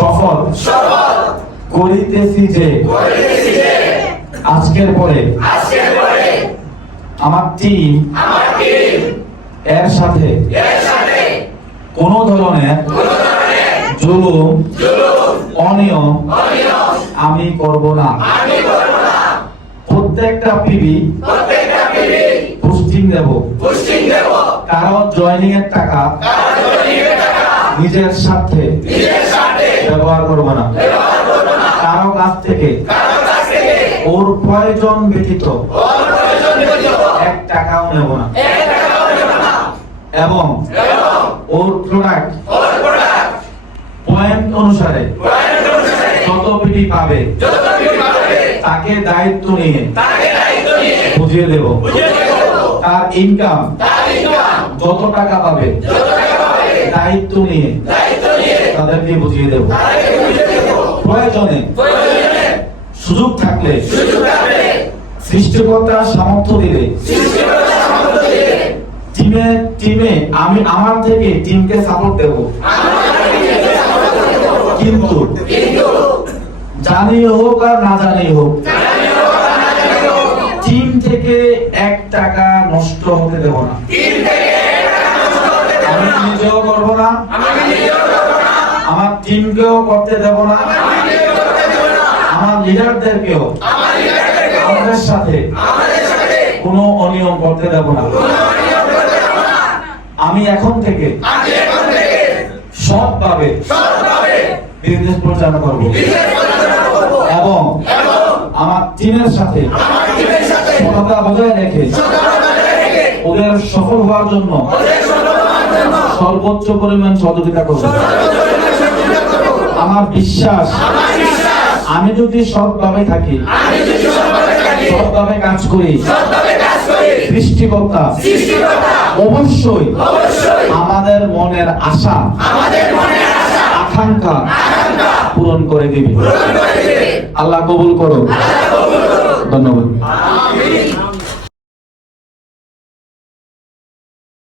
সফল। করিতেছি যে। আজকের পরে আমার টিম এর সাথে কোন ধরনের জুলুম, অনিয়ম আমি করব না। প্রত্যেকটা পিবি পোস্টিং দেব। কারও জয়নিং এর টাকা নিজের স্বার্থে ব্যবহার করব না। কারও কাছ থেকে ওর প্রয়োজন ব্যতীত এক টাকাও নেব না। এবং ওর প্রোডাক্ট পয়েন্ট অনুসারে যত পিটি পাবে তাকে দায়িত্ব নিয়ে বুঝিয়ে দেব। তার ইনকাম যত টাকা পাবে দায়িত্ব নিয়ে তাদেরকে বুঝিয়ে দেব। প্রয়োজনে সুযোগ থাকলে সৃষ্টিকর্তার সামর্থ্য দিলে টিমে টিমে আমি আমার থেকে টিমকে সাপোর্ট দেব। কিন্তু জানি হোক আর না জানি হোক টিম থেকে এক টাকা নষ্ট হতে দেব না। আমি নিজেও করব না। আমার টিমকেও করতে দেব না। আমার লিডারদেরকেও আমাদের সাথে। কোনো অনিয়ম করতে দেব না। আমি এখন থেকে সৎভাবে বিজনেস প্রচার করব। এবং আমার টিমের সাথে সততা বজায় রেখে ওদের সফল হওয়ার জন্য সর্বোচ্চ পরিমাণ সহযোগিতা করব আমার বিশ্বাস, আমি যদি সৎভাবে থাকি, সৎভাবে কাজ করি, সৃষ্টিকর্তা, অবশ্যই আমাদের মনের আশা, আকাঙ্ক্ষা পূরণ করে দিবে। আল্লাহ কবুল করো ধন্যবাদ।